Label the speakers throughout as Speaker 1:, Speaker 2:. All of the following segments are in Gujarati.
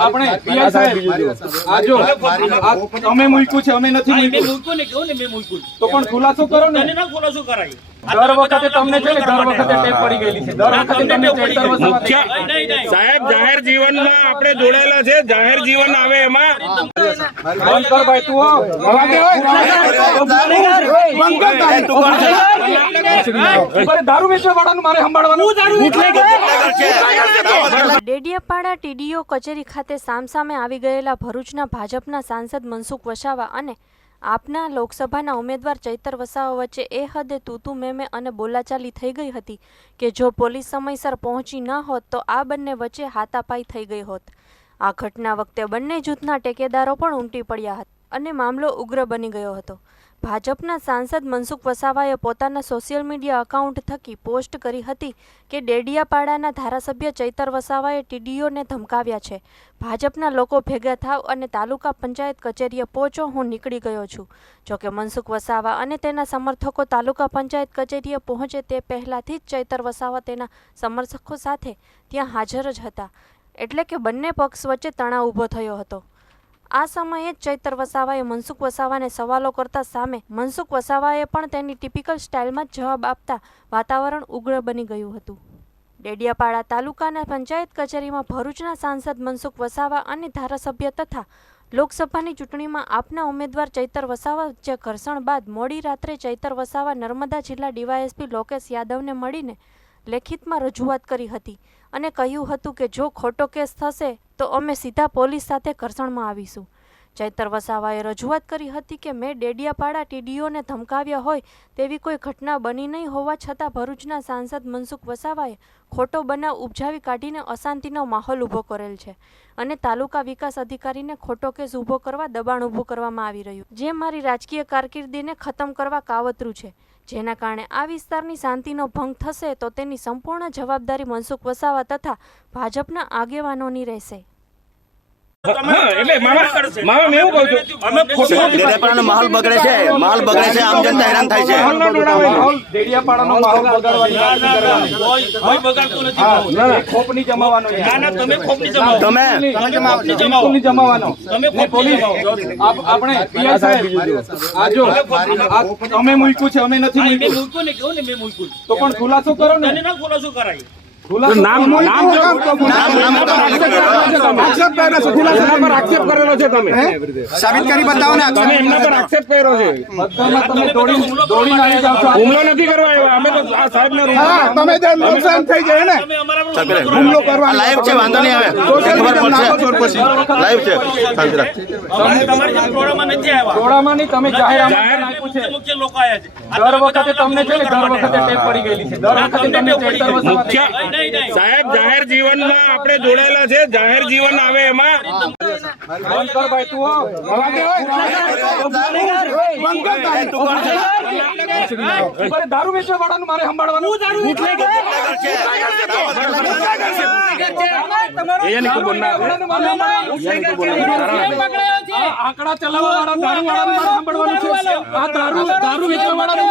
Speaker 1: આપણે પીઆઈ સાહેબ આ જો અમે મૂક્યું છે અમે નથી મૂક્યું
Speaker 2: ને કહું ને મેં મૂક્યું
Speaker 1: તો પણ ખુલાસો કરો ને
Speaker 2: ના ખુલાસો કરાય
Speaker 1: દર વખતે તમને છે ને દર વખતે ટેપ પડી ગયેલી છે દર વખતે તમને
Speaker 3: મુખ્ય સાહેબ જાહેર જીવનમાં આપણે જોડાયેલા છે જાહેર જીવન આવે એમાં
Speaker 1: બંધ કર ભાઈ તું બંધ કર
Speaker 4: ડેડિયાપાડા ટીડીઓ કચેરી ખાતે સામસામે આવી ગયેલા ભરૂચના ભાજપના સાંસદ મનસુખ વસાવા અને આપના લોકસભાના ઉમેદવાર ચૈતર વસાવા વચ્ચે એ હદે તૂતુ મેમે અને બોલાચાલી થઈ ગઈ હતી કે જો પોલીસ સમયસર પહોંચી ન હોત તો આ બંને વચ્ચે હાથાપાઈ થઈ ગઈ હોત. આ ઘટના વખતે બંને જૂથના ટેકેદારો પણ ઉમટી પડ્યા હતા અને મામલો ઉગ્ર બની ગયો હતો. ભાજપના સાંસદ મનસુખ વસાવાએ પોતાના સોશિયલ મીડિયા એકાઉન્ટ થકી પોસ્ટ કરી હતી કે ડેડિયાપાડાના ધારાસભ્ય ચૈતર વસાવાએ ટીડીઓને ધમકાવ્યા છે. ભાજપના લોકો ભેગા થાવ અને તાલુકા પંચાયત કચેરીએ પહોંચો, હું નીકળી ગયો છું. જોકે મનસુખ વસાવા અને તેના સમર્થકો તાલુકા પંચાયત કચેરીએ પહોંચે તે પહેલાંથી જ ચૈતર વસાવા તેના સમર્થકો સાથે ત્યાં હાજર જ હતા. એટલે કે બંને પક્ષ વચ્ચે તણાવ ઊભો થયો હતો. આ સમયે જ ચૈતર વસાવાએ મનસુખ વસાવાને સવાલો કરતા સામે મનસુખ વસાવાએ પણ તેની ટિપિકલ સ્ટાઇલમાં જવાબ આપતા વાતાવરણ ઉગ્ર બની ગયું હતું. ડેડિયાપાડા તાલુકાના પંચાયત કચેરીમાં ભરૂચના સાંસદ મનસુખ વસાવા અને ધારાસભ્ય તથા લોકસભાની ચૂંટણીમાં આપના ઉમેદવાર ચૈતર વસાવા વચ્ચે ઘર્ષણ બાદ મોડી રાત્રે ચૈતર વસાવા નર્મદા જિલ્લા ડીવાયએસપી લોકેશ યાદવને મળીને લેખિતમાં રજૂઆત કરી હતી. અને કહ્યું હતું કે જો ખોટો કેસ થશે, તો અમે સીધા પોલીસ સાથે ઘર્ષણમાં આવીશું. ચૈતર વસાવાએ રજૂઆત કરી હતી કે મેં ડેડિયાપાડા ટીડીઓને ધમકાવ્યા હોય તેવી કોઈ ઘટના બની નહીં હોવા છતાં ભરૂચના સાંસદ મનસુખ વસાવાએ ખોટો બનાવ ઉપજાવી કાઢીને અશાંતિનો માહોલ ઊભો કરેલ છે અને તાલુકા વિકાસ અધિકારીને ખોટો કેસ ઊભો કરવા દબાણ ઊભું કરવામાં આવી રહ્યું. જે મારી રાજકીય કારકિર્દીને ખતમ કરવા કાવતરું છે. જેના કારણે આ વિસ્તારની શાંતિનો ભંગ થશે તો તેની સંપૂર્ણ જવાબદારી મનસુખ વસાવા તથા ભાજપના આગેવાનોની રહેશે.
Speaker 3: એટલે
Speaker 5: માહોલ બગડે છે માલ બગડે છે આમ જનતા હેરાન થાય છે.
Speaker 1: અમે મૂક્યું છે અમે નથી મૂક્યું. તો પણ ખુલાસો કરો ને
Speaker 2: ખુલાસો કરાય.
Speaker 3: આક્ષેપ કર્યો છે આક્ષેપ કરેલો છે તમે
Speaker 5: સાબિત કરી બતાવો ને
Speaker 3: તમે એમના પર આક્ષેપ કર્યો છે
Speaker 1: તમે
Speaker 6: તમે જે નુકસાન થઈ જાય ને
Speaker 2: હુમલો
Speaker 5: કરવા લાઈવ છે વાંધો નહીં આવે ખબર લાઈવ છે
Speaker 1: દર વખતે તમને છે દર વખતે ટેપ પડી ગયેલી છે દર વખતે
Speaker 2: તમને
Speaker 3: સાહેબ જાહેર જીવનમાં આપણે જોડાયેલા છે જાહેર જીવન આવે એમાં
Speaker 1: દારૂ વેચવા વાળાનું મારે સંભાળવાનું આંકડા ચલાવવા વાળા દારૂ વાળાનું સંભાળવાનું છે આ દારૂ દારૂ વેચવા વાળાનું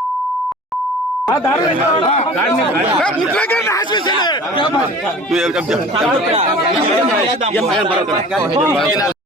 Speaker 5: તું એમ